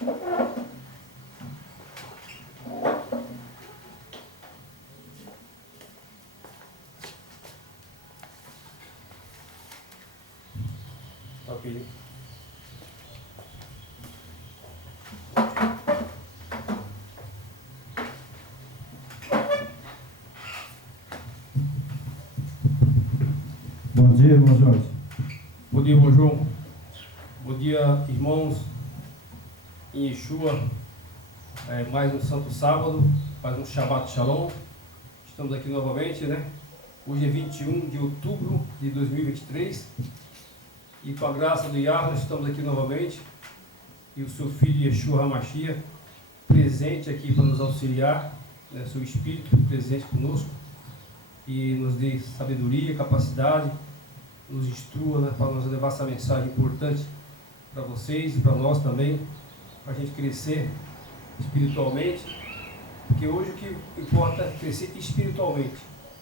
Ok. Bom dia, irmão Jorge. Bom dia, irmão João. Bom dia, irmãos. Em Yeshua, mais um santo sábado, mais um Shabbat Shalom. Estamos aqui novamente, né? Hoje é 21 de outubro de 2023 e com a graça do Yahweh estamos aqui novamente e o seu filho Yeshua HaMashiach presente aqui para nos auxiliar, né? Seu Espírito presente conosco e nos dê sabedoria, capacidade, nos instrua, né? Para nos levar essa mensagem importante para vocês e para nós também, para a gente crescer espiritualmente, porque hoje o que importa é crescer espiritualmente,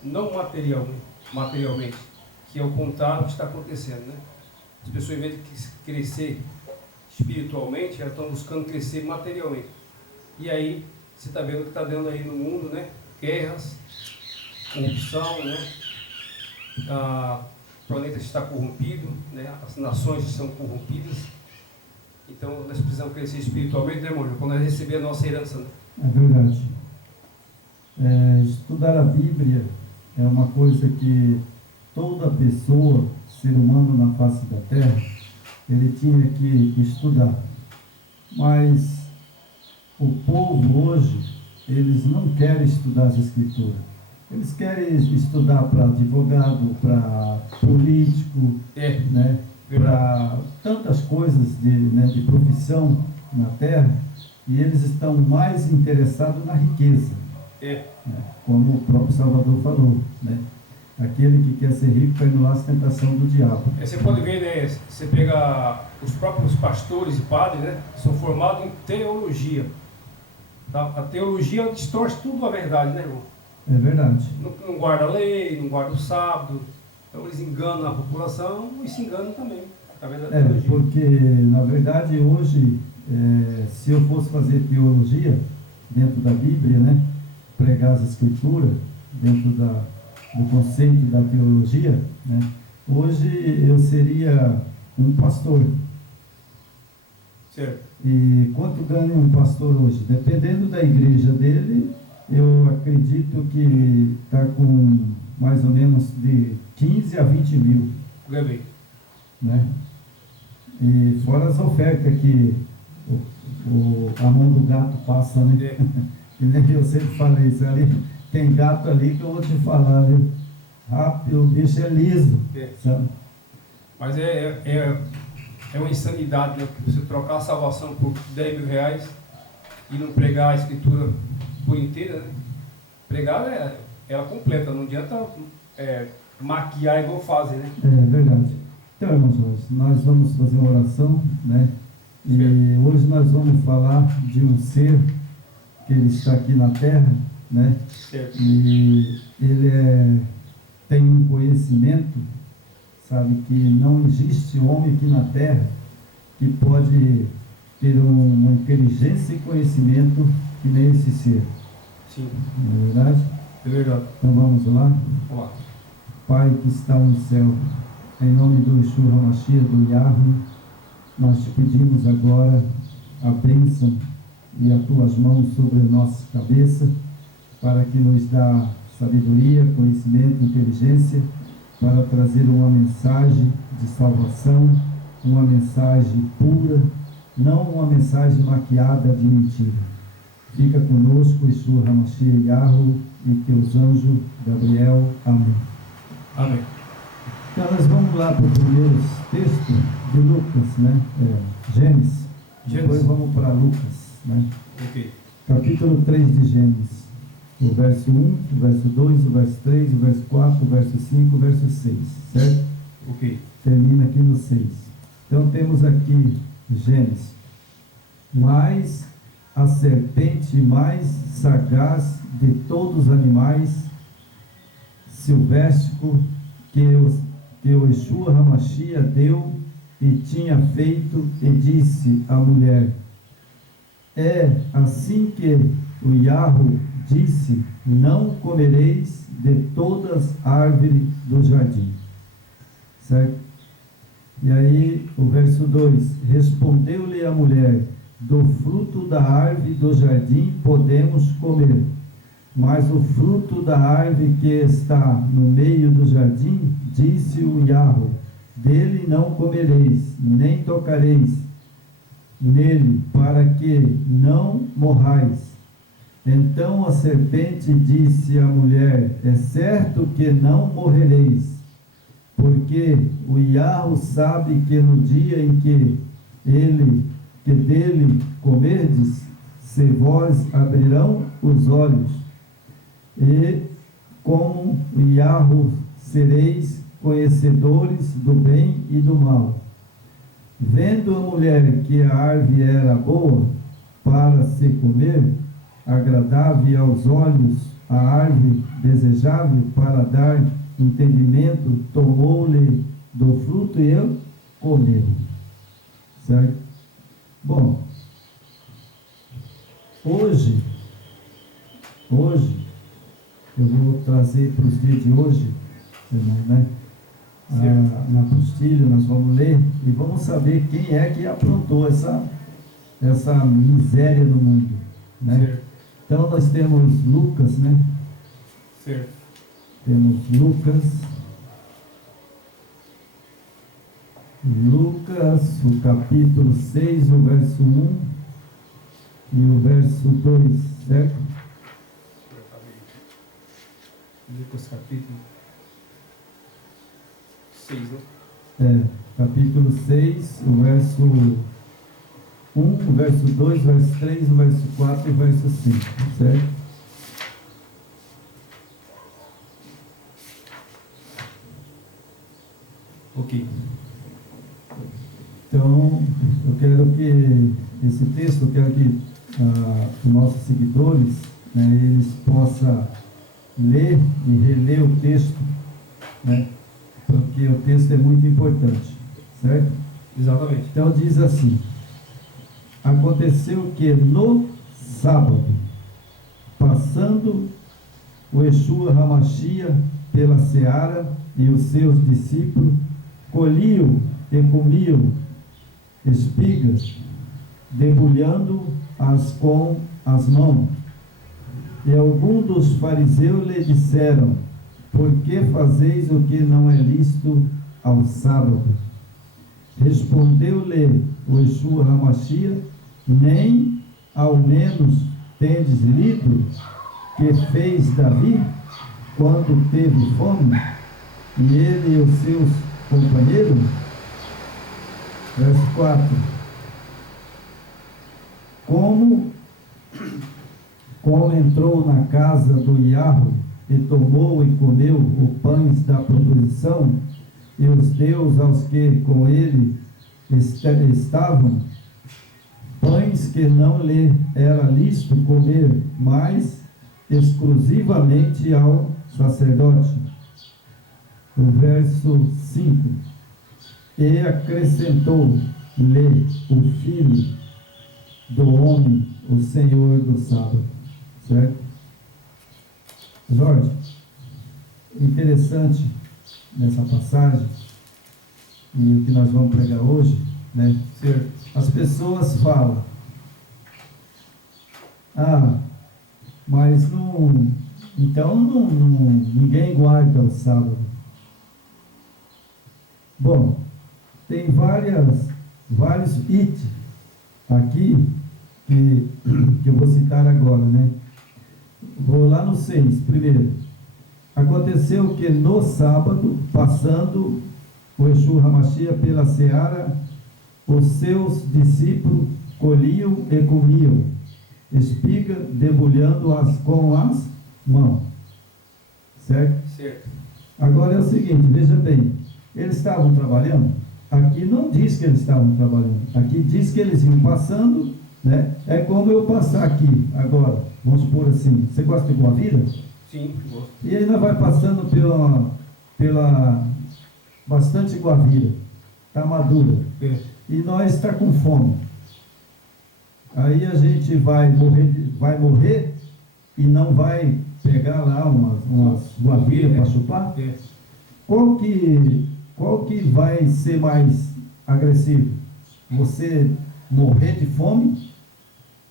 não materialmente, que é o contrário que está acontecendo, né? As pessoas, em vez de crescer espiritualmente, elas estão buscando crescer materialmente. E aí, você está vendo o que está dando aí no mundo, né? Guerras, corrupção, né? O planeta está corrompido, né? As nações estão corrompidas. Então, nós precisamos crescer espiritualmente, né, irmão? Quando nós receber a nossa herança, né? É verdade. Estudar a Bíblia é uma coisa que toda pessoa, ser humano na face da terra, ele tinha que estudar. Mas o povo hoje, eles não querem estudar as Escrituras. Eles querem estudar para advogado, para político, né? Para tantas coisas de profissão na terra, e eles estão mais interessados na riqueza. Né? Como o próprio Salvador falou, né? Aquele que quer ser rico cai no laço da tentação do diabo. Você pode ver, né? Você pega os próprios pastores e padres, né? São formados em teologia. Tá? A teologia distorce tudo a verdade, né, irmão? É verdade. Não guarda a lei, não guarda o sábado. Então eles enganam a população e se enganam também, através da teologia. Porque, na verdade, hoje, se eu fosse fazer teologia dentro da Bíblia, né? Pregar as Escrituras dentro do conceito da teologia, né? Hoje eu seria um pastor. Certo. E quanto ganha um pastor hoje? Dependendo da igreja dele, eu acredito que está com mais ou menos de 15 a 20 mil. Ganhei. Né? E fora as ofertas que a mão do gato passa, né? Que nem eu sempre falei, isso ali, tem gato ali que eu vou te falar, viu? Rápido, o bicho é liso, sabe? Mas é uma insanidade, né? Você trocar a salvação por 10 mil reais e não pregar a Escritura por inteira, né? Pregar ela completa, não adianta maquiar igual fazem, né? É verdade. Então, irmãos, nós vamos fazer uma oração, né? E hoje nós vamos falar de um ser que ele está aqui na terra, né? Certo. E ele tem um conhecimento, sabe, que não existe homem aqui na terra que pode ter uma inteligência e conhecimento que nem esse ser. Sim. Não é verdade? É verdade. Então vamos lá. Vamos lá. Pai que está no céu, em nome do Yeshua HaMashiach, do Yahweh, nós te pedimos agora a bênção e as tuas mãos sobre a nossa cabeça, para que nos dá sabedoria, conhecimento, inteligência, para trazer uma mensagem de salvação, uma mensagem pura, não uma mensagem maquiada de mentira. Fica conosco, Yeshua HaMashiach Yahweh, e teus anjos, Gabriel. Amém. Amém. Então nós vamos lá para o primeiro texto de Lucas, né? Gênesis. Depois vamos para Lucas, né? Ok. Capítulo 3 de Gênesis. O verso 1, o verso 2, o verso 3, o verso 4, o verso 5, o verso 6, certo? Ok. Termina aqui no 6. Então temos aqui Gênesis. Mas a serpente mais sagaz de todos os animais silvestres que o Yeshua HaMashiach deu e tinha feito, e disse à mulher: É assim que o Yahweh disse: não comereis de todas as árvores do jardim. Certo? E aí, o verso 2: respondeu-lhe a mulher: do fruto da árvore do jardim podemos comer, mas o fruto da árvore que está no meio do jardim, disse o Yahweh: dele não comereis, nem tocareis nele, para que não morrais. Então a serpente disse à mulher: é certo que não morrereis, porque o Yahweh sabe que no dia em que dele comerdes, se vós abrirão os olhos, e como o Yahweh sereis conhecedores do bem e do mal. Vendo a mulher que a árvore era boa para se comer, agradável aos olhos, a árvore desejável para dar entendimento, tomou-lhe do fruto e eu comeu. Certo? Bom, hoje eu vou trazer para os dias de hoje, irmão, né? Na apostila nós vamos ler e vamos saber quem é que aprontou essa miséria no mundo, né? Certo. Então nós temos Lucas, né? Certo. Temos Lucas, o capítulo 6, o verso 1 e o verso 2, certo? Lucas capítulo 6, né? Capítulo 6, o verso 1, o verso 2, o verso 3, o verso 4 e o verso 5, certo? Ok. Então, eu quero que esse texto, eu quero que os nossos seguidores, né, eles possam ler e reler o texto, né, porque o texto é muito importante, certo? Exatamente. Então diz assim: aconteceu que no sábado, passando o Yeshua Hamashia pela seara, e os seus discípulos colhiam e comiam espigas, debulhando-as com as mãos. E alguns dos fariseus lhe disseram: por que fazeis o que não é lícito ao sábado? Respondeu-lhe o Yeshua Hamashia: nem ao menos tendes lido que fez Davi quando teve fome, e ele e os seus companheiros? Verso 4: como entrou na casa do Yahweh e tomou e comeu o pães da proposição, e os deu aos que com ele estavam, pães que não lhe era lícito comer, mas exclusivamente ao sacerdote. O verso 5: e acrescentou-lhe o Filho do homem, o Senhor do sábado. Certo? Jorge, interessante nessa passagem, e o que nós vamos pregar hoje, né? Certo. As pessoas falam: mas ninguém guarda o sábado. Bom, tem vários itens aqui que eu vou citar agora, né? Vou lá no 6, primeiro. Aconteceu que no sábado, passando o Yeshua Hamashia pela seara, os seus discípulos colhiam e comiam espiga, debulhando-as com as mãos. Certo? Certo. Agora é o seguinte, veja bem, eles estavam trabalhando? Aqui não diz que eles estavam trabalhando, aqui diz que eles iam passando, né? É como eu passar aqui agora, vamos supor assim, você gosta de Guavira? Sim, gosto. E aí nós vai passando pela bastante Guavira, está madura, É. e nós está com fome. Aí a gente vai morrer e não vai pegar lá umas guaviras para chupar? É. Qual que vai ser mais agressivo? Você morrer de fome?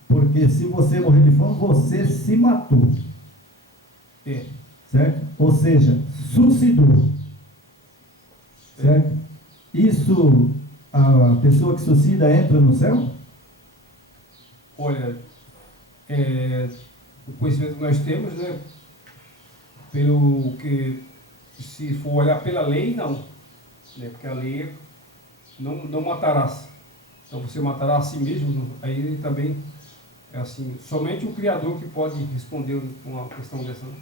Porque se você morrer de fome, você se matou. É. Certo? Ou seja, suicidou. Certo? Isso, a pessoa que suicida entra no céu? Olha, o conhecimento que nós temos, né, pelo que, se for olhar pela lei, não, né, porque a lei é não matarás. Então você matará a si mesmo, aí também é assim, somente o Criador que pode responder uma questão dessa. Né?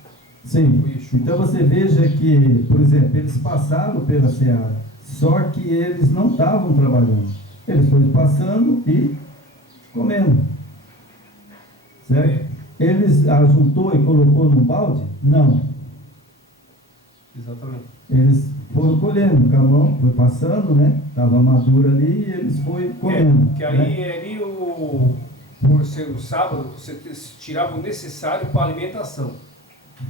Sim. Então você veja que, por exemplo, eles passaram pela seara, só que eles não estavam trabalhando. Eles foram passando e comendo. Certo? Eles ajuntou e colocou no balde? Não. Exatamente. Eles foram colhendo, com a mão, foi passando, né? Estava maduro ali e eles foram comendo. Que aí, por ser o sábado, você tirava o necessário para a alimentação.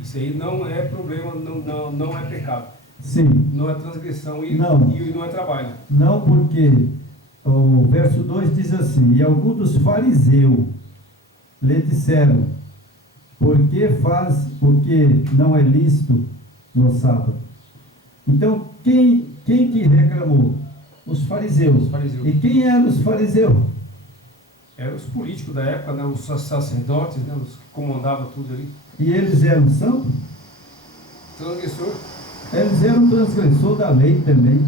Isso aí não é problema, não é pecado. Sim. Não é transgressão e não é trabalho. Não, porque o verso 2 diz assim: e alguns dos fariseus lhe disseram, por que faz o que não é lícito no sábado? Então, quem que reclamou? Os fariseus. E quem eram os fariseus? Eram os políticos da época, né? Os sacerdotes, né? Os que comandavam tudo ali. E eles eram santos? Transgressor. Eles eram transgressor da lei também.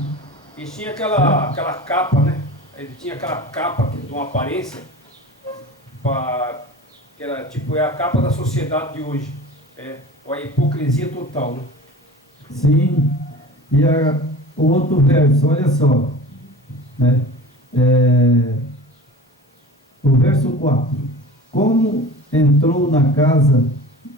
E tinha aquela capa, né? Ele tinha aquela capa de uma aparência que era tipo a capa da sociedade de hoje. A hipocrisia total, né? Sim. E o outro verso, olha só, né? O verso 4: como entrou na casa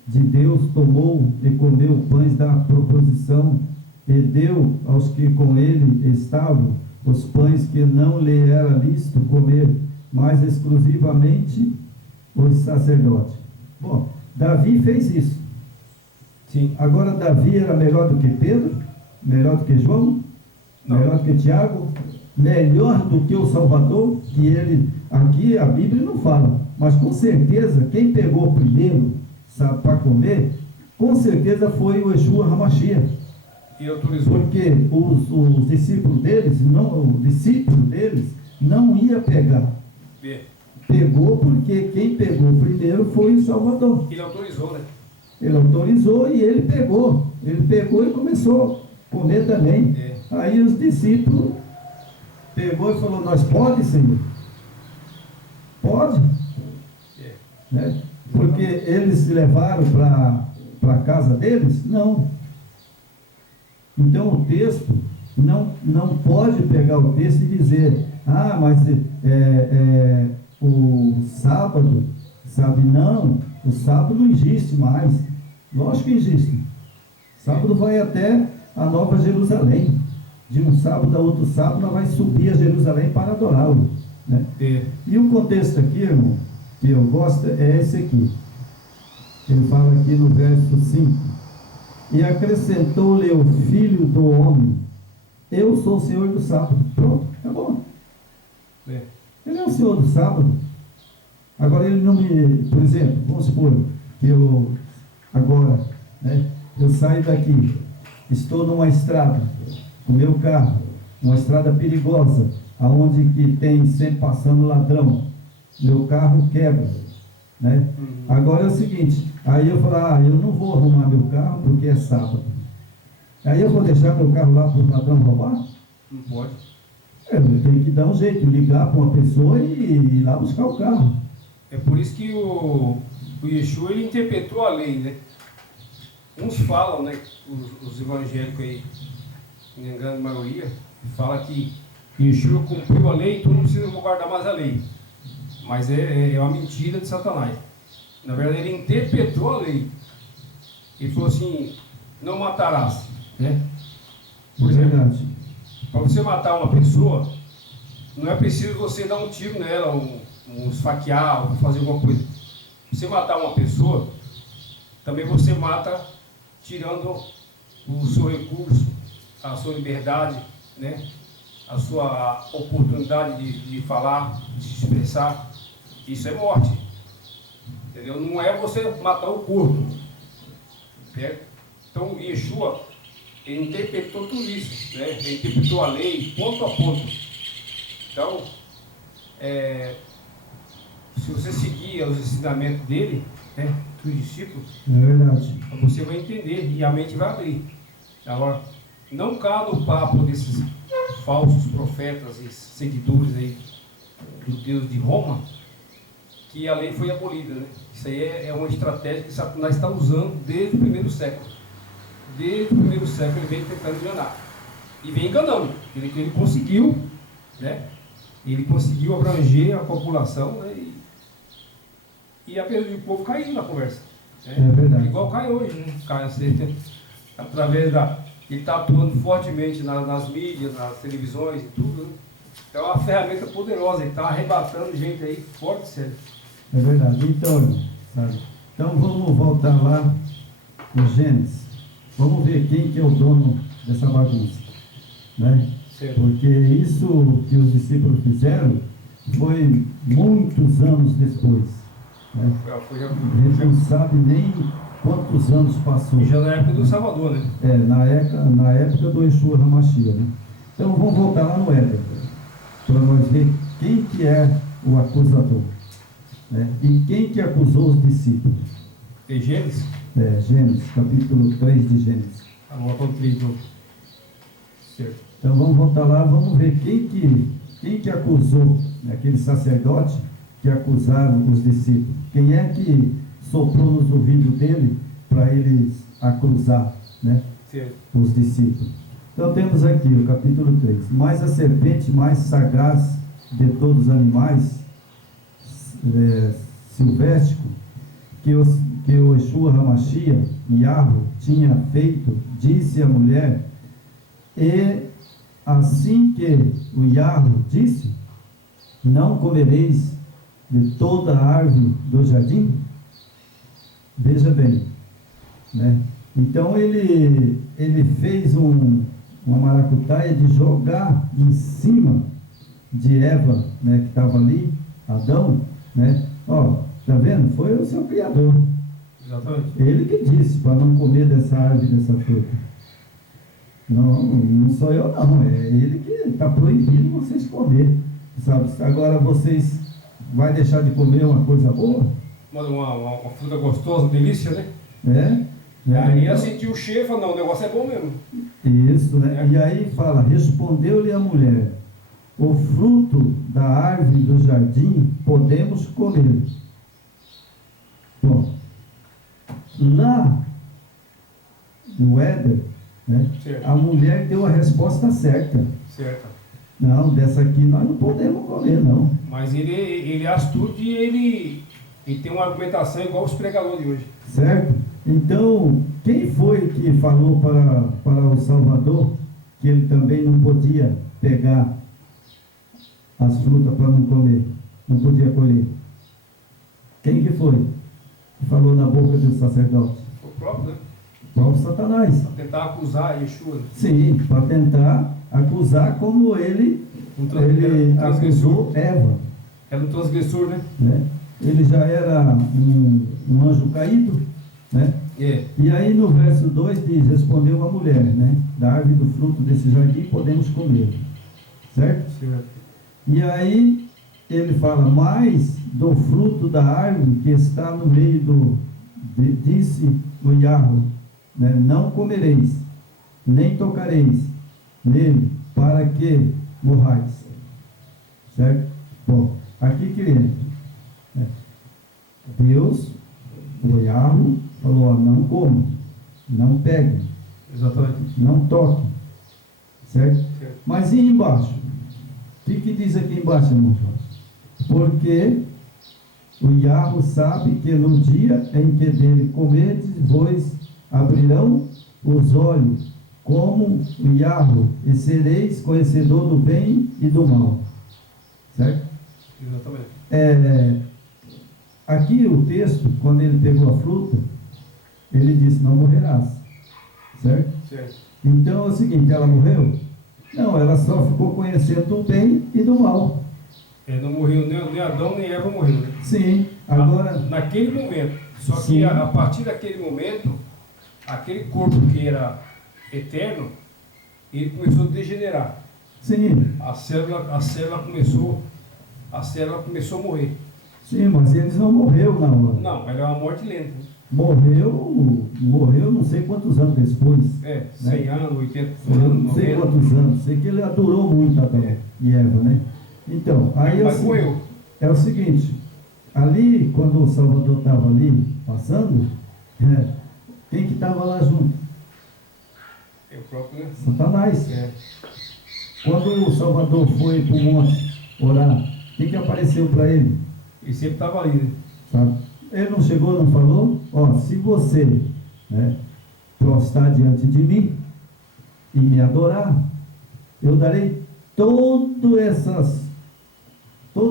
de Deus, tomou e comeu pães da proposição e deu aos que com ele estavam os pães que não lhe era lícito comer, mas exclusivamente os sacerdotes. Bom, Davi fez isso. Sim. Agora, Davi era melhor do que Pedro? Melhor do que João? Não. Melhor do que Tiago? Melhor do que o Salvador? Que ele, aqui a Bíblia não fala, mas com certeza quem pegou primeiro para comer, com certeza foi o Yeshua HaMashiach. E autorizou. Porque os discípulos deles, o discípulo deles não ia pegar. Pegou porque quem pegou primeiro foi o Salvador. Ele autorizou, né? Ele autorizou e ele pegou. Ele pegou e começou a comer também. Aí os discípulos pegou e falou: nós pode, Senhor? Pode? Né? Porque eles levaram para a casa deles? Não. Então o texto não pode pegar o texto e dizer: ah, mas o sábado, sabe? Não, o sábado não existe mais. Lógico que existe. Sábado vai até a Nova Jerusalém. De um sábado a outro sábado, nós vamos subir a Jerusalém para adorá-lo. Né? E o contexto aqui, irmão, que eu gosto, é esse aqui. Ele fala aqui no verso 5: e acrescentou-lhe o filho do homem: eu sou o Senhor do sábado. Pronto, acabou. Ele é o Senhor do sábado. Agora ele não me, por exemplo, vamos supor que eu agora, né, eu saio daqui, estou numa estrada com meu carro, uma estrada perigosa, aonde que tem sempre passando ladrão, meu carro quebra, né? Agora é o seguinte, aí eu falo: eu não vou arrumar meu carro porque é sábado. Aí eu vou deixar meu carro lá para o ladrão roubar? Não pode. Eu tenho que dar um jeito, ligar para uma pessoa e ir lá buscar o carro. É por isso que o Yeshua, ele interpretou a lei, né? Uns falam, né, os evangélicos aí, em grande maioria, fala que Yeshua cumpriu a lei, então não precisa guardar mais a lei. Mas é uma mentira de Satanás. Na verdade, ele interpretou a lei. Ele falou assim: não matarás, né? Por exemplo, para você matar uma pessoa, não é preciso você dar um tiro nela, esfaquear, ou fazer alguma coisa. Você matar uma pessoa, também você mata tirando o seu recurso, a sua liberdade, né? A sua oportunidade de falar, de se expressar. Isso é morte. Entendeu? Não é você matar o corpo. Certo? Então, Yeshua, ele interpretou tudo isso, né? Ele interpretou a lei ponto a ponto. Então, se você seguir os ensinamentos dele, né, dos discípulos, É verdade. você vai entender e a mente vai abrir. Agora, não caia no papo desses falsos profetas e seguidores aí do Deus de Roma, que a lei foi abolida, né? Isso aí é uma estratégia que Satanás está usando desde o primeiro século. Desde o primeiro século ele vem tentando enganar. E vem enganando. Ele conseguiu, né? Ele conseguiu abranger a população, né? E o povo caiu na conversa. Né? É verdade. Igual cai hoje, né? Cai assim, através da... Ele está atuando fortemente nas mídias, nas televisões e tudo, né? É uma ferramenta poderosa, ele está arrebatando gente aí forte, sério. É verdade. Então, irmão, sabe? Então vamos voltar lá no Gênesis. Vamos ver quem que é o dono dessa bagunça, né? Certo. Porque isso que os discípulos fizeram foi muitos anos depois, né? A gente não sabe nem quantos anos passou. E já na época do Salvador, né? Na época do Yeshua HaMashiach, né? Então vamos voltar lá no Éden, para nós ver quem que é o acusador, né? E quem que acusou os discípulos. Tem Gênesis? Gênesis, capítulo 3 de Gênesis. Vamos ao 3 de novo. Certo. Então vamos voltar lá, vamos ver quem que acusou, né, aquele sacerdote que acusaram os discípulos. Quem é que soprou nos ouvidos dele para eles acusar, né, os discípulos. Então temos aqui o capítulo 3. Mas a serpente mais sagaz de todos os animais silvestres que o Yeshua HaMashiach, Yahweh, tinha feito, disse à mulher, e assim que o Yahweh disse, não comereis de toda a árvore do jardim? Veja bem, né? Então ele fez uma maracutaia de jogar em cima de Eva, né, que estava ali, Adão, né? Ó, tá vendo? Foi o seu Criador. Exatamente. Ele que disse para não comer dessa árvore, dessa fruta. Não sou eu não, é ele que está proibindo vocês comer, sabe? Agora vocês vai deixar de comer uma coisa boa? Uma fruta gostosa, uma delícia, né? E aí ela sentiu o cheiro e falou, não, o negócio é bom mesmo. Isso, né? E aí fala, respondeu-lhe a mulher, o fruto da árvore do jardim podemos comer. Bom, lá no Éden, né, a mulher deu a resposta certa. Certo. Não, dessa aqui nós não podemos comer, não. Mas ele é astuto e ele tem uma argumentação igual os pregadores de hoje. Certo? Então, quem foi que falou para o Salvador que ele também não podia pegar as frutas para não comer? Não podia colher? Quem que foi que falou na boca do sacerdote? O próprio, né? O próprio Satanás. Para tentar acusar Yeshua. Sim, para tentar acusar como ele acusou Eva. Era um transgressor, né? Ele já era um anjo caído, né? E aí no verso 2 diz, respondeu a mulher, né? Da árvore do fruto desse jardim podemos comer. Certo? Certo. E aí ele fala, mas do fruto da árvore que está no meio disse o Yahweh, né? Não comereis, nem tocareis nele, para que morrais. Certo? Bom, aqui que entra. Deus, o Yahweh, falou, não coma, não pegue, exatamente, não toque, certo? Mas e embaixo? O que diz aqui embaixo, irmão? Porque o Yahweh sabe que no dia em que dele comerdes, vos abrirão os olhos, como o Yahweh, e sereis conhecedor do bem e do mal, certo? Exatamente. Aqui o texto, quando ele pegou a fruta, ele disse, não morrerás. Certo? Certo. Então é o seguinte, ela morreu? Não, ela só ficou conhecendo o bem e do mal. Não morreu, nem Adão nem Eva morreu, né? Sim, agora... Naquele momento. Só Sim. que a partir daquele momento, aquele corpo que era eterno, ele começou a degenerar. Sim. A célula começou a morrer. Sim, mas eles não morreram na hora. Não, era uma morte lenta. Morreu não sei quantos anos depois. 100 anos, 80 Eu anos, não sei 90. quantos anos. Sei que ele adorou muito Adão e Eva, né? Então, aí Mas morreu. é o seguinte, ali, quando o Salvador estava ali, passando, quem que estava lá junto? É o próprio, né? Satanás. Quando o Salvador foi para o monte orar, quem que apareceu para ele? Ele sempre estava ali, né? Sabe? Ele não chegou, não falou? Ó, se você prostrar diante de mim e me adorar, eu darei todo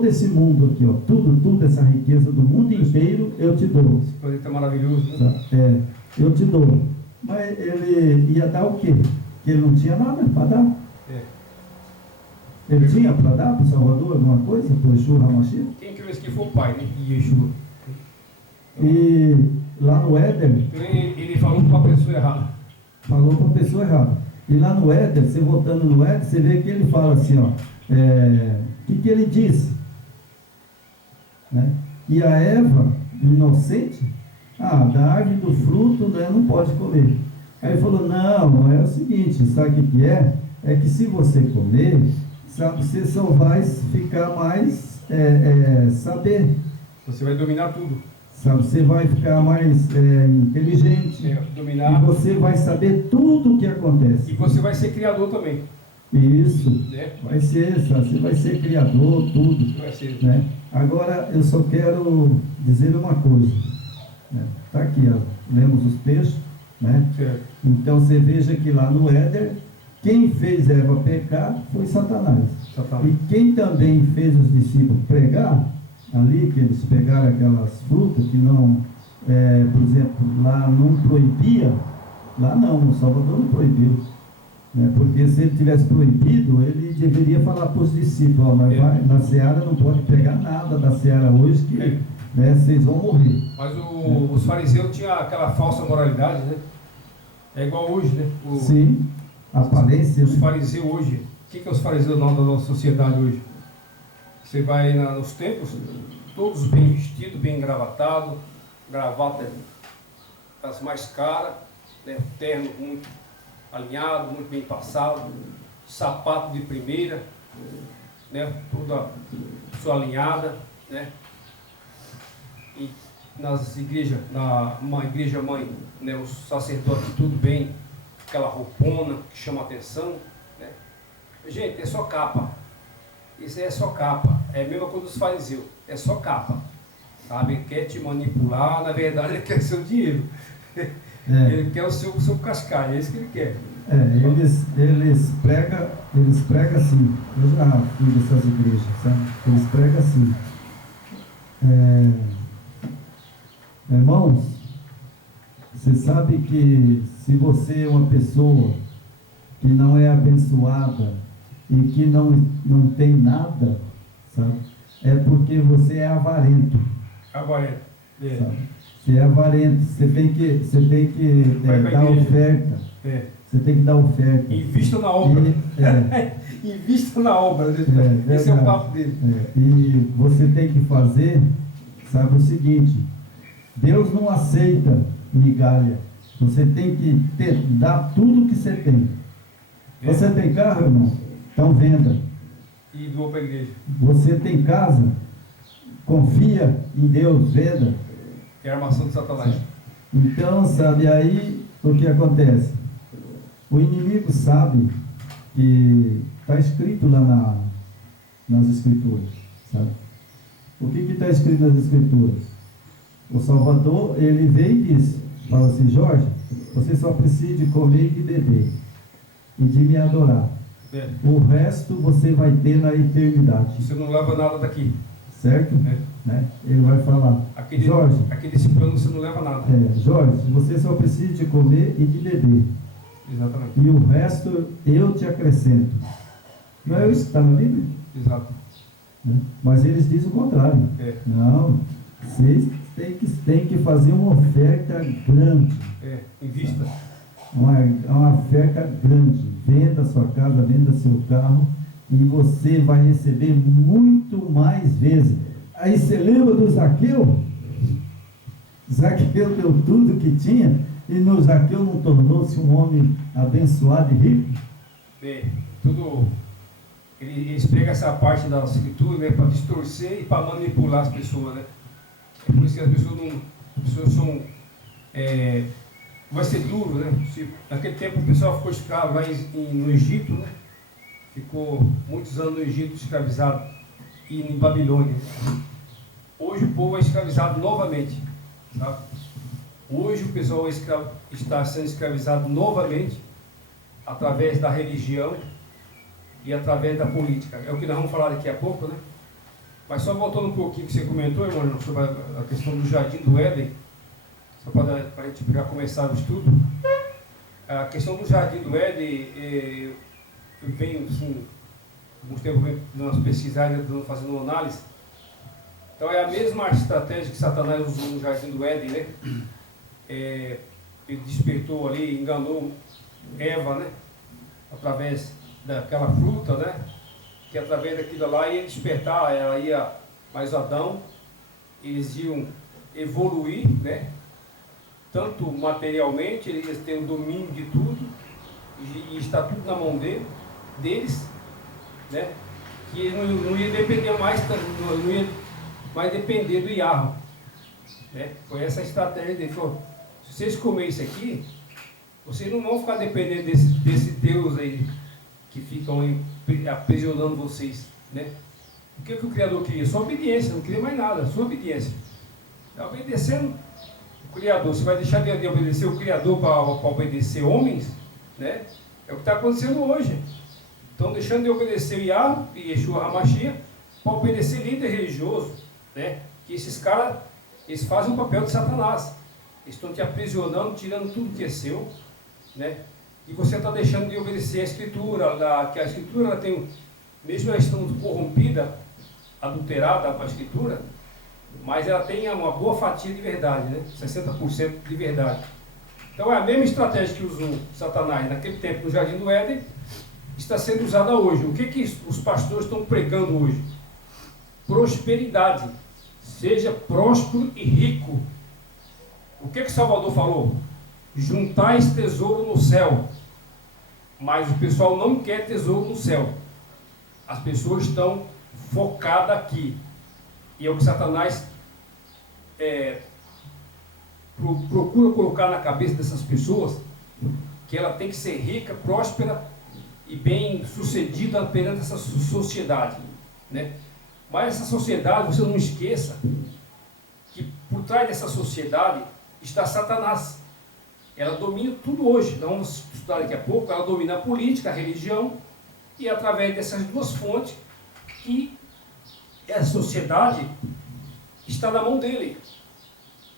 esse mundo aqui, ó, tudo essa riqueza do mundo inteiro, eu te dou. Esse planeta maravilhoso, né? Eu te dou. Mas ele ia dar o quê? Porque ele não tinha nada para dar. Ele tinha para dar para o Salvador alguma coisa? Para o Yeshua HaMashiach? Quem criou isso aqui foi o pai, né? Yeshua. E lá no Éden, Então ele falou para a pessoa errada. falou para a pessoa errada. E lá no Éden, você voltando no Éden, você vê que ele fala assim, ó, o que ele disse? Né? E a Eva, inocente, da árvore do fruto, né, não pode comer. Aí ele falou, não, é o seguinte, sabe o que é? É que se você comer, sabe, você só vai ficar mais, saber. Você vai dominar tudo. Sabe, você vai ficar mais inteligente. Dominar. E você vai saber tudo o que acontece. E você vai ser criador também. Isso. Né? Vai ser, sabe? Você vai ser criador, tudo. Vai ser. Né? Agora, eu só quero dizer uma coisa. Está aqui, ó, lemos os textos. Né? Certo. Então, você veja que lá no Éden, quem fez Eva pecar foi Satanás. E quem também fez os discípulos pregar, ali que eles pegaram aquelas frutas que não, por exemplo, lá não proibia, lá não, o Salvador não proibiu, né? Porque se ele tivesse proibido, ele deveria falar para os discípulos, na seara não pode pegar nada da seara hoje, que vocês vão morrer. Mas os fariseus tinham aquela falsa moralidade, né? É igual hoje, né? Sim, aparência. Os fariseus hoje, o que é os fariseus da nossa sociedade hoje? Você vai nos templos, todos bem vestidos, bem engravatados, gravata das mais caras, né? Terno muito alinhado, muito bem passado, sapato de primeira, né? Toda sua alinhada, né? E nas igrejas, uma igreja mãe, né? Os sacerdotes tudo bem, aquela roupona que chama a atenção, né? Gente, é só capa. Isso é só capa. É a mesma coisa dos fariseus. É só capa. Sabe? Ele quer te manipular. Na verdade, ele quer seu dinheiro. Ele quer o seu cascalho. É isso que ele quer. Eles pregam assim. Eu já fui dessas igrejas, sabe? Eles pregam assim. Irmãos, você sabe que se você é uma pessoa que não é abençoada e que não tem nada, sabe? É porque você é avarento. Avarento. Sabe? Você é avarento, você tem que dar oferta. Você tem que dar oferta. Invista na obra. Invista na obra. Esse é o papo dele. E você tem que fazer, sabe, o seguinte: Deus não aceita migalha. Você tem que dar tudo que você tem. Você tem carro, irmão? Então venda. E doou para a igreja. Você tem casa? Confia em Deus, venda. É a armação de Satanás. Então, sabe, aí o que acontece? O inimigo sabe que está escrito lá nas escrituras, sabe? O que está escrito nas escrituras? O Salvador, ele veio e disse, fala assim, Jorge, você só precisa de comer e de beber e de me adorar. O resto você vai ter na eternidade. Você não leva nada daqui. certo? É. Né? Ele vai falar, Jorge, aquele discipulando você não leva nada. Jorge, você só precisa de comer e de beber. Exatamente. E o resto eu te acrescento. Não é isso que está na Bíblia? Exato. Né? Mas eles dizem o contrário. Não, vocês têm que fazer uma oferta grande. Invista. Uma oferta grande. Venda sua casa, venda seu carro e você vai receber muito mais vezes. Aí você lembra do Zaqueu? Zaqueu deu tudo que tinha e no Zaqueu não tornou-se um homem abençoado e rico? Eles pegam essa parte da escritura, né, para distorcer e para manipular as pessoas, né? É por isso que as pessoas são, vai ser duro, né? Naquele tempo o pessoal ficou escravo lá no Egito, né? Ficou muitos anos no Egito escravizado e em Babilônia. Hoje o povo é escravizado novamente, sabe? Hoje o pessoal está sendo escravizado novamente através da religião e através da política. É o que nós vamos falar daqui a pouco, né? Mas só voltando um pouquinho que você comentou, irmão, sobre a questão do Jardim do Éden, só para a gente já começar o estudo. A questão do Jardim do Éden, eu venho, assim, alguns tempos dando umas pesquisas, fazendo uma análise. Então é a mesma estratégia que Satanás usou no Jardim do Éden, né? Ele despertou ali, enganou Eva, né? Através daquela fruta, né? Que através daquilo lá ia despertar, ela ia, mais Adão, eles iam evoluir, né? Tanto materialmente, eles iam ter o domínio de tudo, e está tudo na mão deles, né? Que não ia depender mais, não ia mais depender do Yahweh, né? Foi essa a estratégia dele. Falou, se vocês comerem isso aqui, vocês não vão ficar dependendo desse Deus aí, que ficam aprisionando vocês, né? O que o Criador queria? Só obediência, não queria mais nada, só obediência. Está obedecendo o Criador. Você vai deixar de obedecer o Criador para obedecer homens, né? É o que está acontecendo hoje. Estão deixando de obedecer o Yahweh e Yeshua HaMashiach para obedecer líder religioso, né? Que esses caras, eles fazem o papel de Satanás. Eles estão te aprisionando, tirando tudo que é seu, né? E você está deixando de obedecer a Escritura, que a Escritura ela tem, mesmo ela estando corrompida, adulterada com a Escritura, mas ela tem uma boa fatia de verdade, né? 60% de verdade. Então é a mesma estratégia que usou Satanás naquele tempo no Jardim do Éden, está sendo usada hoje. O que os pastores estão pregando hoje? Prosperidade. Seja próspero e rico. O que Salvador falou? Juntais tesouro no céu. Mas o pessoal não quer tesouro no céu. As pessoas estão focadas aqui. E é o que Satanás procura colocar na cabeça dessas pessoas, que ela tem que ser rica, próspera e bem sucedida perante essa sociedade, né? Mas essa sociedade, você não esqueça que por trás dessa sociedade está Satanás. Ela domina tudo hoje. Nós vamos estudar daqui a pouco. Ela domina a política, a religião, e através dessas duas fontes que a sociedade está na mão dele.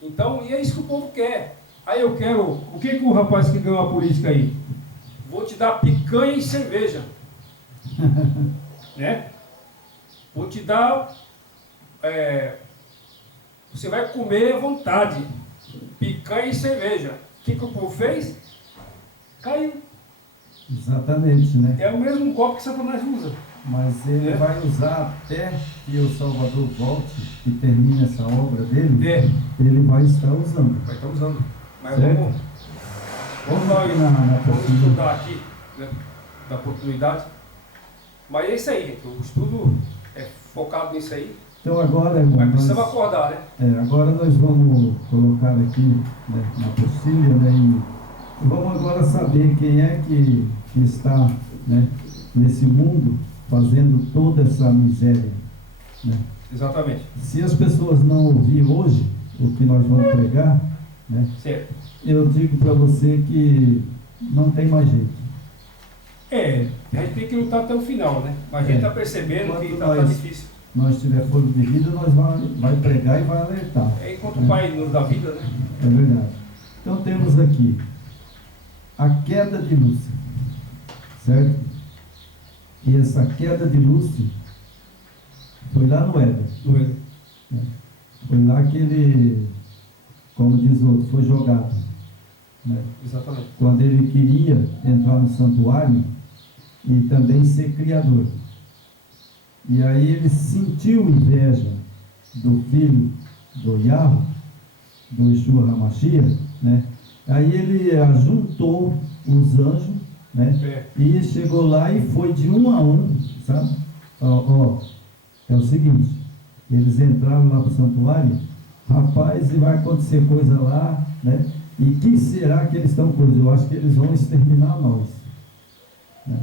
Então, e é isso que o povo quer. Aí eu quero, o que o rapaz que ganhou a política aí? Vou te dar picanha e cerveja. Né? Vou te dar, você vai comer à vontade, picanha e cerveja. O que o povo fez? Caiu. Exatamente, né? É o mesmo copo que Satanás usa. Mas ele vai usar até que o Salvador volte e termine essa obra dele, ele vai estar usando. Vai estar usando. Mas certo? vamos estudar aqui, né, da oportunidade. Mas é isso aí, gente. O estudo é focado nisso aí. Então agora, irmão, mas precisamos acordar, né? Agora nós vamos colocar aqui, né, na apostila, né, e vamos agora saber quem é que está, né, nesse mundo fazendo toda essa miséria, né? Exatamente. Se as pessoas não ouvirem hoje o que nós vamos pregar, né, certo, eu digo para você que não tem mais jeito. A gente tem que lutar até o final, né? Mas a gente está percebendo que está difícil. nós tiver fôlego de vida, nós vai pregar e vai alertar. É enquanto o Pai nos dá vida, né? É verdade. Então temos aqui a queda de Lúcifer, certo? E essa queda de Lúcifer foi lá no Éden. No Éden. Foi lá que ele, como diz o outro, foi jogado. Né? Exatamente. Quando ele queria entrar no santuário e também ser criador. E aí ele sentiu inveja do filho do Yahweh, do Yeshua HaMashiach, né? Aí ele ajuntou os anjos, né? E chegou lá e foi de um a um, sabe? É o seguinte, eles entraram lá para o santuário, rapaz, e vai acontecer coisa lá, né? E que será que eles estão coisa? Eu acho que eles vão exterminar nós. Né?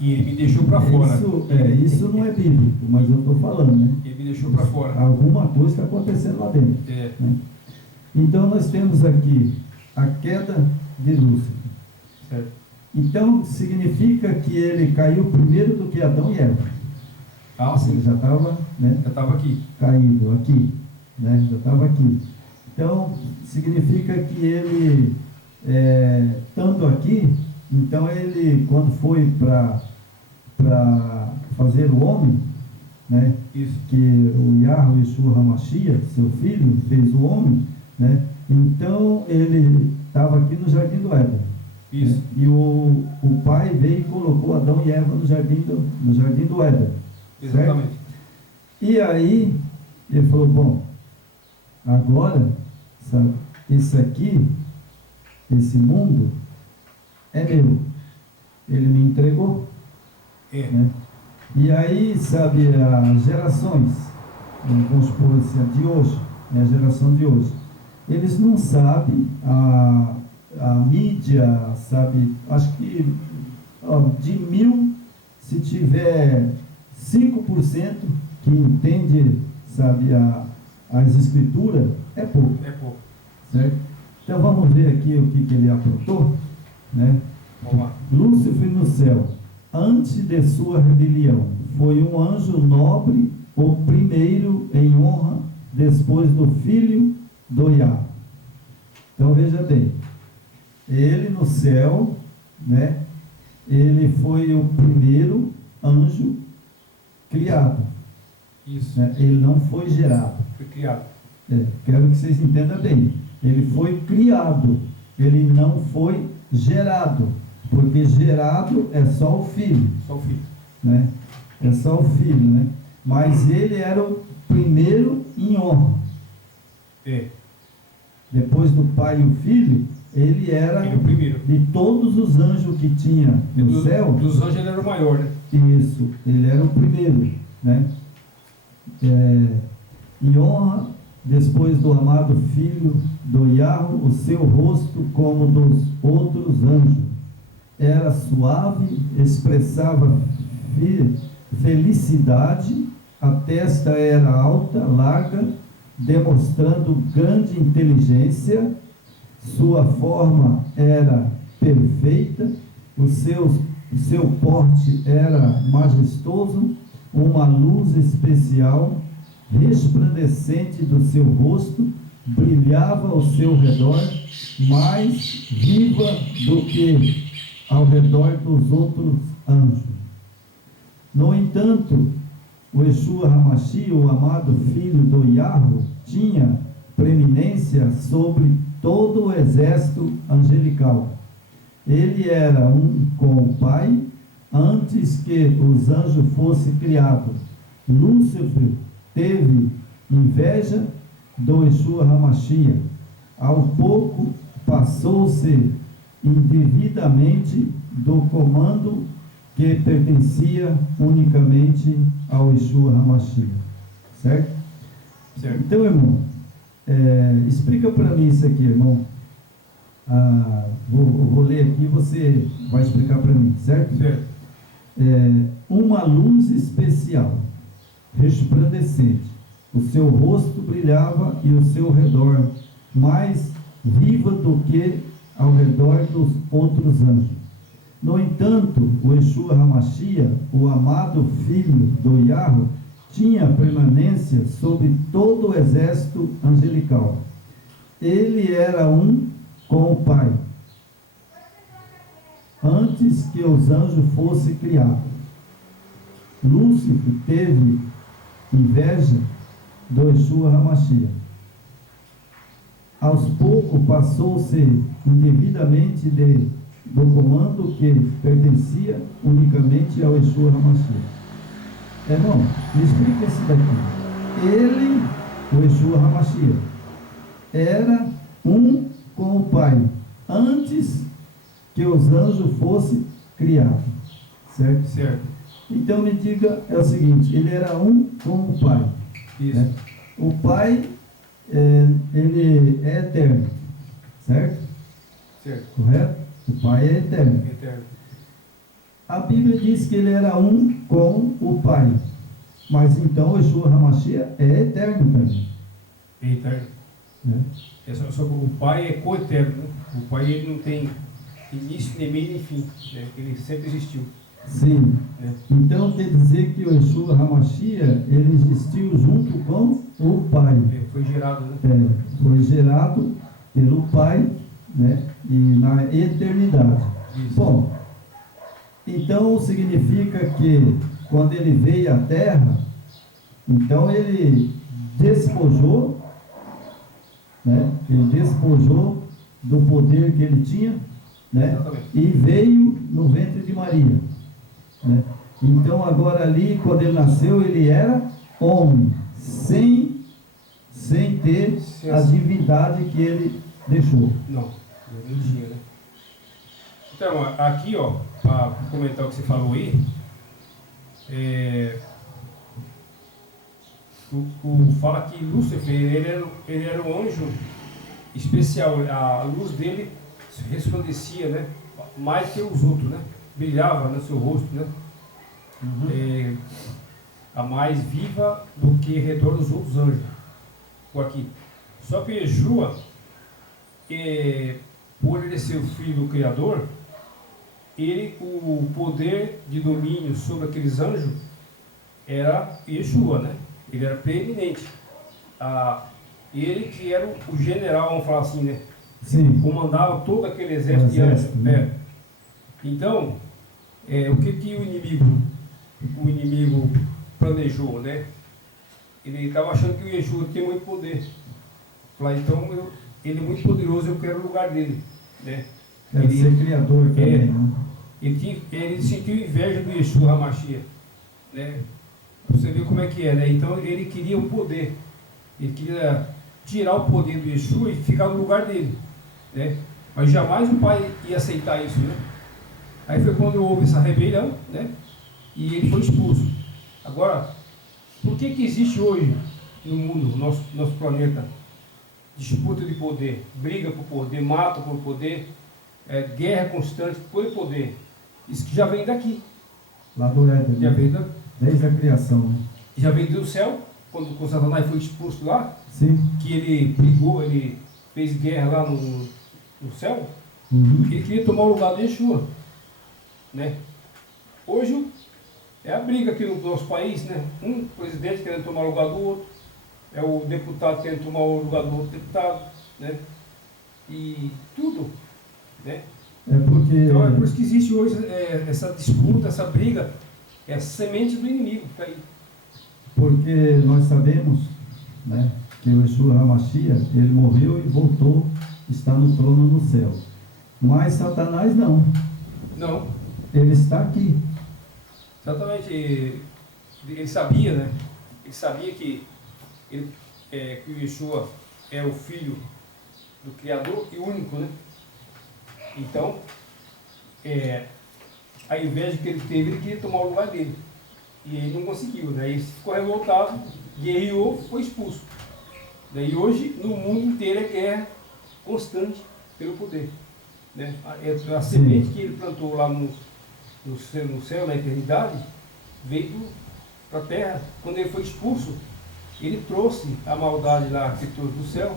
E ele me deixou para fora. Isso não é bíblico, mas eu estou falando, né? Ele me deixou para fora. Alguma coisa está acontecendo lá dentro. Né? Então nós temos aqui a queda de Lúcifer. Certo. Então significa que ele caiu primeiro do que Adão e Eva. Ah, sim. Ele já estava, né? Já estava aqui. Caído aqui, né? Já estava aqui. Então significa que ele, estando aqui, então ele, quando foi para fazer o homem, né? Isso. Que o Yahweh Yeshua HaMashiach, seu filho, fez o homem, né? Então ele estava aqui no jardim do Éden. Isso. Né? E o pai veio e colocou Adão e Eva no jardim do Éden. Exatamente. Certo? E aí ele falou, bom, agora, sabe, esse aqui, esse mundo é meu. Ele me entregou. Né? E aí, sabe, as gerações, vamos supor assim, a de hoje, a geração de hoje, eles não sabem, a mídia, sabe, acho que de 1000, se tiver 5% que entende, sabe, as escrituras, é pouco. É pouco. Certo? Então vamos ver aqui o que ele aprontou, né? Vamos lá. Lúcifer no céu, antes de sua rebelião, foi um anjo nobre, o primeiro em honra, depois do filho do Yah. Então veja bem, ele no céu, né? Ele foi o primeiro anjo criado. Isso. Né? Ele não foi gerado. Foi criado. Quero que vocês entendam bem. Ele foi criado. Ele não foi gerado. Porque gerado é só o filho. Só o filho. Né? É só o filho, né? Mas ele era o primeiro em honra. Depois do pai e o filho, ele era o primeiro. De todos os anjos que tinha no céu. Dos anjos ele era o maior, né? Isso, ele era o primeiro, né? Em honra, depois do amado filho do Yahweh, o seu rosto como dos outros anjos era suave, expressava felicidade, a testa era alta, larga, demonstrando grande inteligência, sua forma era perfeita, o seu porte era majestoso, uma luz especial, resplandecente do seu rosto, brilhava ao seu redor, mais viva do que ao redor dos outros anjos. No entanto, o Yeshua HaMashiach, o amado filho do Yahweh, tinha preeminência sobre todo o exército angelical. Ele era um com o Pai, antes que os anjos fossem criados. Lúcifer teve inveja do Yeshua HaMashiach. Ao pouco passou-se indevidamente do comando que pertencia unicamente ao Yeshua HaMashiach. Certo? Certo. Então, irmão, explica para mim isso aqui, irmão. Vou ler aqui e você vai explicar para mim, certo? Certo. Uma luz especial, resplandecente, o seu rosto brilhava e o seu redor mais viva do que ao redor dos outros anjos. No entanto, o Yeshua HaMashiach, o amado filho do Yahweh, tinha permanência sobre todo o exército angelical. Ele era um com o Pai, antes que os anjos fossem criados. Lúcifer teve inveja do Yeshua HaMashiach. Aos poucos passou a ser indevidamente do comando que pertencia unicamente ao Yeshua HaMashiach. Irmão, me explica isso daqui. Ele, o Yeshua HaMashiach, era um com o Pai, antes que os anjos fossem criados. Certo? Certo. Então me diga, é o seguinte, ele era um com o Pai. Isso. Né? O Pai, ele é eterno, certo? Certo. Correto? O Pai é eterno. Eterno. A Bíblia diz que ele era um com o Pai. Mas então o Yeshua HaMashiach é eterno também. É eterno. Né? Só que o Pai é coeterno, né? O Pai ele não tem início, nem meio, nem fim. Né? Ele sempre existiu. Sim. Né? Então quer dizer que o Yeshua HaMashiach, ele existiu junto com o Pai. Foi gerado, né? Foi gerado pelo Pai, né? E na eternidade. Isso. Bom, então significa que quando ele veio à Terra, então ele despojou, né? Ele despojou do poder que ele tinha, né? Exatamente. E veio no ventre de Maria, né? Então agora ali, quando ele nasceu, ele era homem, sem ter a divindade que ele deixou. Não tinha, né? Então, aqui, ó, para comentar o que você falou aí, fala que Lúcifer, ele era um anjo especial, a luz dele resplandecia, né? Mais que os outros, né? Brilhava no seu rosto, né? A mais viva do que ao redor dos outros anjos. Por aqui. Só que Yeshua, por ele ser o filho do Criador, o poder de domínio sobre aqueles anjos era Yeshua, né? Ele era preeminente. Ele que era o general, vamos falar assim, né? Sim. Comandava todo aquele exército de anjos. Né? Então, o que o inimigo planejou, né? Ele estava achando que o Yeshua tinha muito poder. Falar, então, ele é muito poderoso, eu quero o lugar dele, né? Deve ser criador também, né? Ele sentiu inveja do Yeshua HaMashiach, né? Você vê como é que é, né? Então ele queria o poder, ele queria tirar o poder do Yeshua e ficar no lugar dele, né? Mas jamais o pai ia aceitar isso, né? Aí foi quando houve essa rebelião, né? E ele foi expulso. Agora, por que existe hoje no mundo, no nosso planeta, disputa de poder, briga por poder, mata por poder, guerra constante por poder? Isso que já vem daqui. Lá do Éden, Já né? veio Desde a criação, né? já veio do céu, quando o Satanás foi expulso lá, Sim. que ele brigou, ele fez guerra lá no céu. Uhum. Ele queria tomar o lugar de Yeshua, né? Hoje é a briga aqui no nosso país, né? Um presidente querendo tomar o lugar do outro, é o deputado querendo tomar o lugar do outro deputado, né? E tudo, né? Então é por isso que existe hoje essa disputa, essa briga, é a semente do inimigo que está aí. Porque nós sabemos, né, que o Yeshua HaMashiach, ele morreu e voltou, está no trono no céu. Mas Satanás não. Não. Ele está aqui. Exatamente. Ele sabia, né? Ele sabia que o Yeshua é o filho do Criador e único, né? Então, a inveja que ele teve, ele queria tomar o lugar dele. E ele não conseguiu, né? Ele ficou revoltado, guerreou, foi expulso. E hoje, no mundo inteiro, é guerra constante pelo poder. Né? A semente que ele plantou lá no céu, na eternidade, veio para a terra. Quando ele foi expulso, ele trouxe a maldade lá que trouxe do céu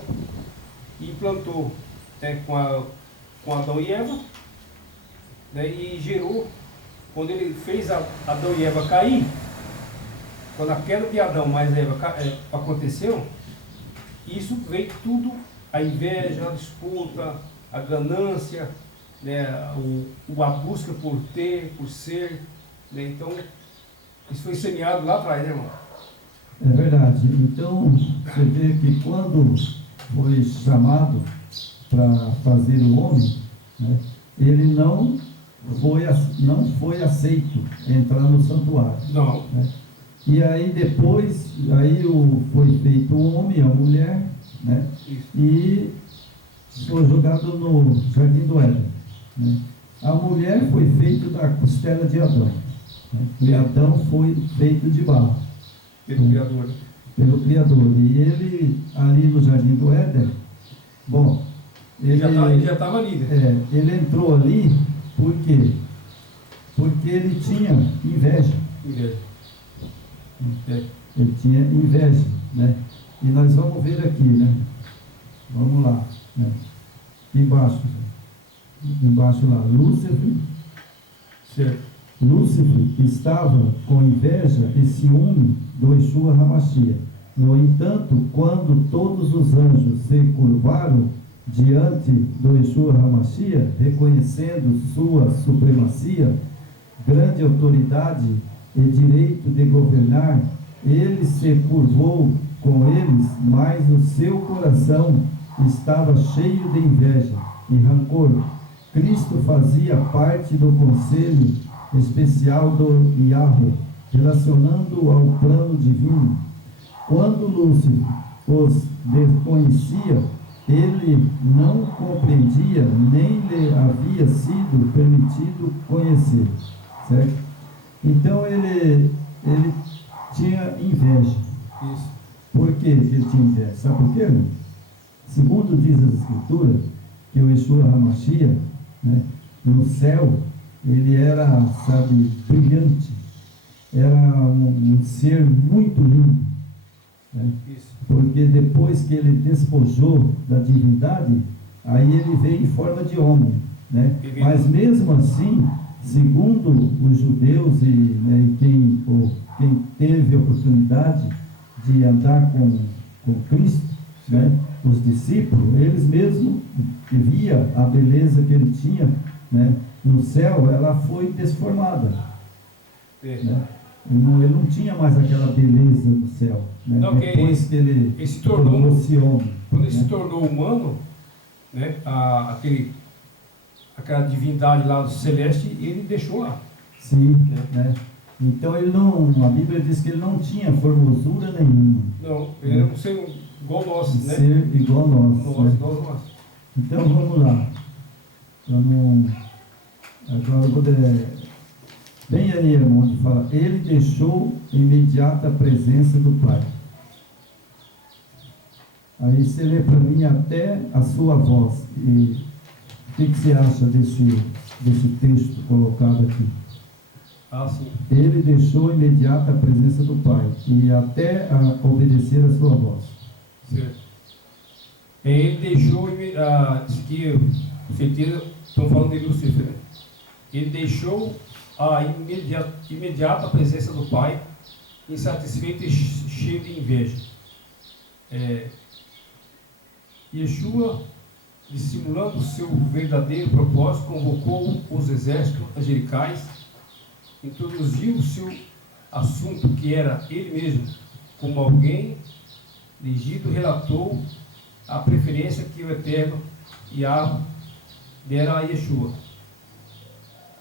e plantou, né, com Adão e Eva, né, e gerou. Quando ele fez Adão e Eva cair, quando a queda de Adão mais Eva aconteceu, isso veio tudo, a inveja, a disputa, a ganância, né, a busca por ter, por ser, né? Então, isso foi semeado lá atrás, né, irmão? É verdade. Então, você vê que quando foi chamado para fazer o homem, né, ele não foi aceito entrar no santuário. Não. Né? E aí depois, foi feito o homem, a mulher, né? Isso. E foi jogado no Jardim do Éden. Né? A mulher foi feita da costela de Adão. Né? E Adão foi feito de barro. Pelo Criador. Pelo Criador. E ele, ali no Jardim do Éden, bom, ele já estava ali, né? Ele entrou ali, por quê? Porque ele tinha inveja. Ele tinha inveja, né? E nós vamos ver aqui, né? Vamos lá, né? Embaixo lá, Lúcifer estava com inveja e ciúme do Yeshua HaMashiach. No entanto, quando todos os anjos se curvaram diante do Yeshua HaMashiach, reconhecendo sua supremacia, grande autoridade e direito de governar, ele se curvou com eles, mas o seu coração estava cheio de inveja e rancor. Cristo fazia parte do conselho especial do Yahweh, relacionando ao plano divino. Quando Lúcifer os desconhecia, ele não compreendia, nem lhe havia sido permitido conhecer, certo? Então ele tinha inveja. Isso. Por que ele tinha inveja? Sabe por quê? Segundo diz as Escrituras, que o Yeshua HaMashiach, né, no céu, ele era, sabe, brilhante, era um ser muito lindo, né? Isso. Porque depois que ele despojou da divindade, aí ele veio em forma de homem, né? Mas mesmo assim, segundo os judeus né, quem teve a oportunidade de andar com Cristo, né, os discípulos, eles mesmos via a beleza que ele tinha, né, no céu, ela foi transformada. Né? Ele não tinha mais aquela beleza no céu. Né? Não, depois que ele se tornou homem. Quando ele se tornou humano, né, aquela divindade lá do celeste, ele deixou lá. Sim, né? Então a Bíblia diz que ele não tinha formosura nenhuma. Não, ele era um ser igual nós, né? Ser igual a nós. Né? Igual nós. Então vamos lá. Agora eu vou bem ali, irmão, onde fala, ele deixou imediata a presença do Pai. Aí você lê para mim até a sua voz. E o que você acha desse texto colocado aqui? Sim. Ele deixou imediata a presença do Pai e até obedecer a sua voz. Certo. Ele deixou, isso aqui, com certeza, estão falando de Lúcifer, né? Ele deixou a imediata presença do Pai, insatisfeito e cheio de inveja. Yeshua, dissimulando o seu verdadeiro propósito, convocou os exércitos angelicais, introduziu o seu assunto, que era ele mesmo, como alguém legítimo, relatou a preferência que o Eterno Yahweh dera a Yeshua.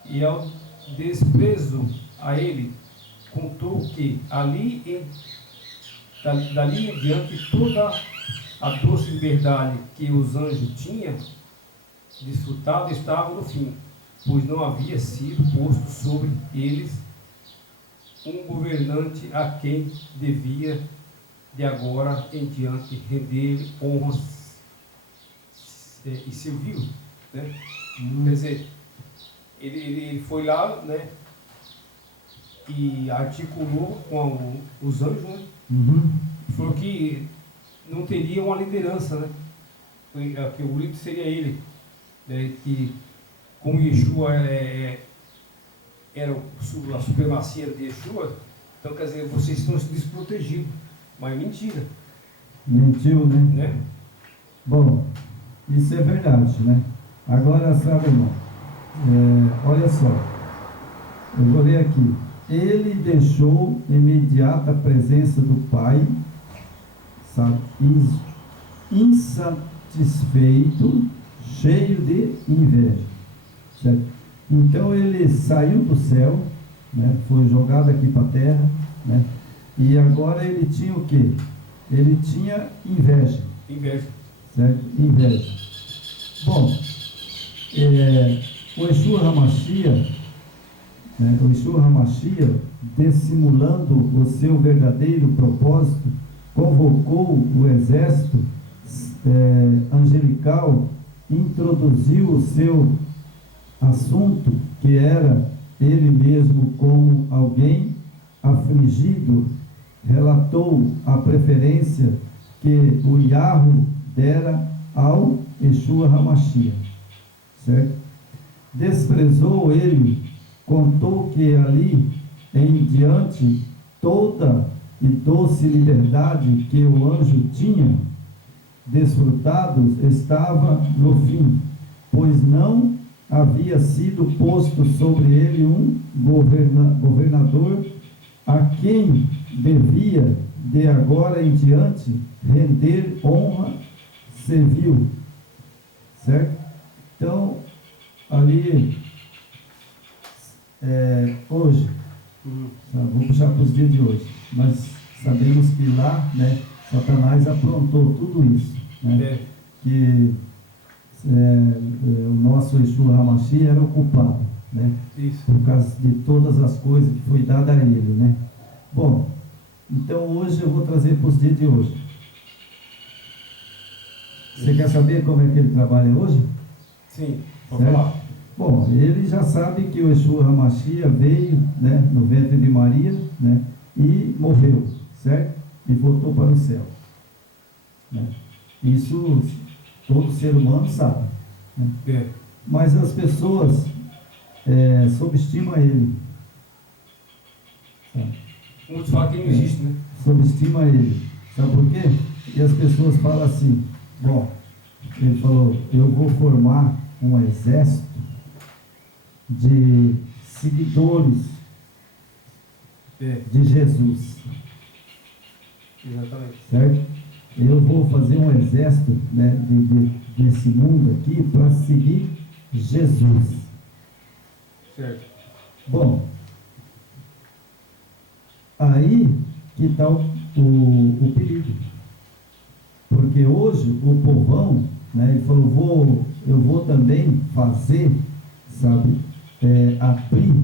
E ao desprezo a ele, contou que dali em diante toda a doce liberdade que os anjos tinham desfrutado estava no fim, pois não havia sido posto sobre eles um governante a quem devia de agora em diante render honras e serviu, né? Quer dizer, ele foi lá, né, e articulou com os anjos, né? Falou que não teria uma liderança, né? Que o líder seria ele, né? Que como Yeshua era a supremacia de Yeshua, Então, quer dizer, vocês estão desprotegidos. Mas mentira, Mentiu, né? né? Bom, isso é verdade, né? Agora, sabe, irmão, olha só, eu vou ler aqui. Ele deixou imediata presença do Pai, sabe, insatisfeito, cheio de inveja, certo? Então ele saiu do céu, né? Foi jogado aqui para a terra, né? E agora ele tinha o quê? Ele tinha inveja. Inveja. Certo? Inveja. Bom, o Yeshua HaMashiach, né, o Yeshua HaMashiach, dissimulando o seu verdadeiro propósito, convocou o exército angelical, introduziu o seu assunto, que era ele mesmo como alguém afligido, relatou a preferência que o Yahweh dera ao Yeshua HaMashiach, certo? Desprezou ele, contou que ali em diante toda e doce liberdade que o anjo tinha desfrutado estava no fim, pois não havia sido posto sobre ele um governador a quem devia de agora em diante render honra civil, certo? Então, ali, hoje, vamos puxar para os dias de hoje, mas sabemos que lá, né, Satanás aprontou tudo isso, né? Que o nosso Yeshua HaMashiach era o culpado, né? Isso. Por causa de todas as coisas que foi dada a ele, né? Bom, então hoje eu vou trazer para os dias de hoje. Você quer saber como é que ele trabalha hoje? Sim, pode Certo? falar. Bom, ele já sabe que o Yeshua HaMashiach veio, né, no ventre de Maria, né, e morreu, certo? E voltou para o céu, né? Isso todo ser humano sabe, né? Mas as pessoas subestimam ele, sabe? Muitos falam que não existe, né? Subestima ele. Sabe por quê? E as pessoas falam assim, bom, ele falou, eu vou formar um exército de seguidores de Jesus. Exatamente. Certo? Eu vou fazer um exército, né, desse mundo aqui para seguir Jesus. Certo. Bom, aí que está o perigo. Porque hoje o povão, né, ele falou, eu vou também fazer, sabe, abrir,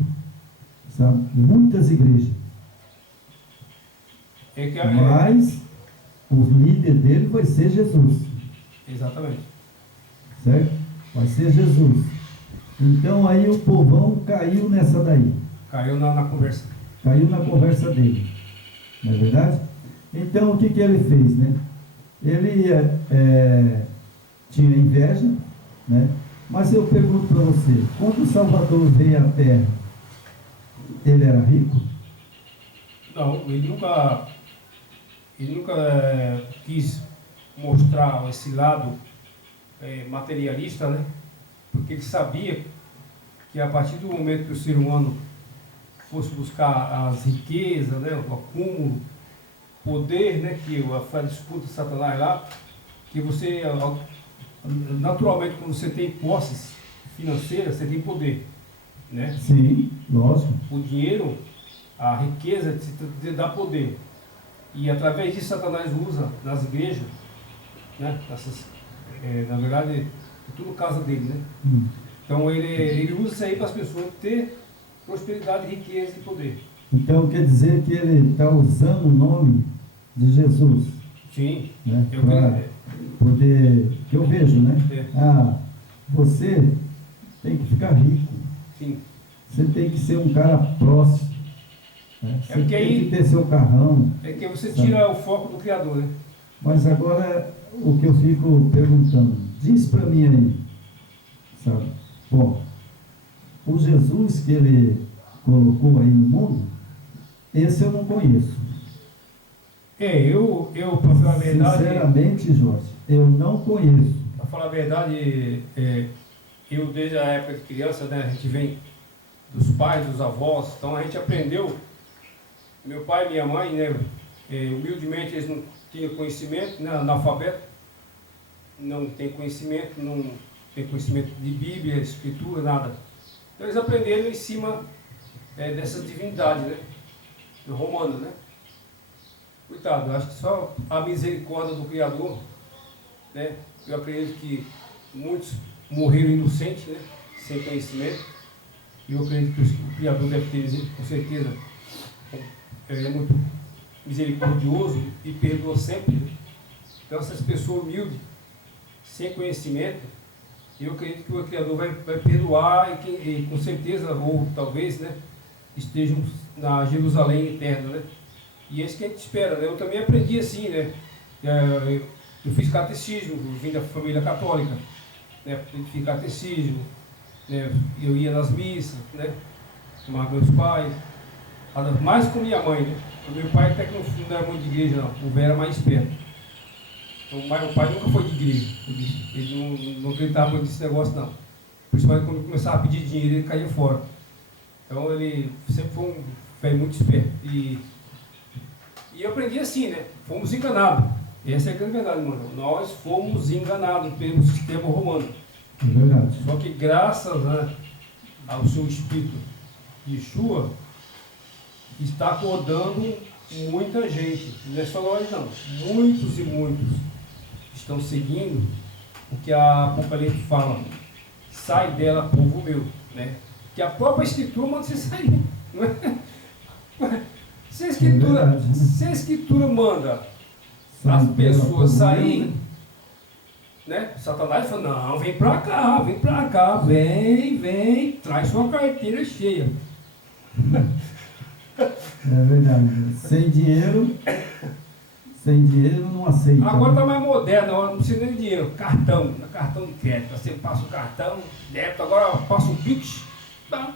sabe, muitas igrejas. Mas o líder dele vai ser Jesus. Exatamente. Certo? Vai ser Jesus. Então aí o povão caiu nessa daí. Caiu na conversa. Caiu na conversa dele. Não é verdade? Então o que ele fez, né? Ele tinha inveja, né? Mas eu pergunto para você, quando o Salvador veio à Terra, ele era rico? Não, ele nunca quis mostrar esse lado materialista, né? Porque ele sabia que a partir do momento que o ser humano fosse buscar as riquezas, né, o acúmulo, poder, né, que foi a disputa de Satanás lá, que você, naturalmente, quando você tem posses financeiras, você tem poder, né? Sim, lógico. O dinheiro, a riqueza te dá poder. E através disso Satanás usa nas igrejas, né? Na verdade, é tudo casa dele, né? Então ele usa isso aí para as pessoas ter prosperidade, riqueza e poder. Então quer dizer que ele está usando o nome de Jesus. Sim. Né? Para poder, que eu vejo, né? Você tem que ficar rico. Sim. Você tem que ser um cara próximo. Né? Você tem que ter seu carrão. É que você tira o foco do Criador, né? Mas agora o que eu fico perguntando, diz para mim aí, sabe? Bom, o Jesus que ele colocou aí no mundo, Esse eu não conheço. Eu para falar a verdade, Sinceramente, Jorge, eu não conheço. para falar a verdade, eu desde a época de criança, né, a gente vem dos pais, dos avós, então a gente aprendeu. Meu pai e minha mãe, né, humildemente eles não tinham conhecimento, né, analfabeto, não tem conhecimento de Bíblia, Escritura, nada. Então eles aprenderam em cima dessas divindades, né, romanas, né. Coitado, eu acho que só a misericórdia do Criador, né, eu acredito que muitos morreram inocentes, né, sem conhecimento, e eu acredito que o Criador deve ter, com certeza, ele é muito misericordioso e perdoa sempre, né? Então essas pessoas humildes, sem conhecimento, eu acredito que o Criador vai perdoar e com certeza, ou talvez, né, estejam na Jerusalém eterna, né? E é isso que a gente espera, né? Eu também aprendi assim, né? Eu fiz catecismo, eu vim da família católica, né? Fiz catecismo, né? Eu ia nas missas, né? Chamava meus pais, mais com minha mãe, né? O meu pai até que não era muito de igreja, não. O velho era mais esperto. Então, o pai nunca foi de igreja. Ele não acreditava muito nesse negócio, não. Principalmente quando começava a pedir dinheiro, ele caía fora. Então, ele sempre foi um velho muito esperto. E eu aprendi assim, né? Fomos enganados. Essa é a grande verdade, mano. Nós fomos enganados pelo sistema romano. É verdade. Só que graças, né, ao seu Espírito Yeshua, está acordando muita gente. Não é só nós, não. Muitos e muitos estão seguindo o que a Apocalipse fala. Sai dela, povo meu. Né? Que a própria Escritura manda você sair. Não é? Se a Escritura manda as pessoas saírem, né? Satanás fala, não, vem pra cá, vem, traz sua carteira cheia. É verdade. Sem dinheiro não aceita. Agora está mais moderno, agora não precisa nem de dinheiro, cartão de crédito. Você passa o cartão, débito, agora passa o Pix, tá?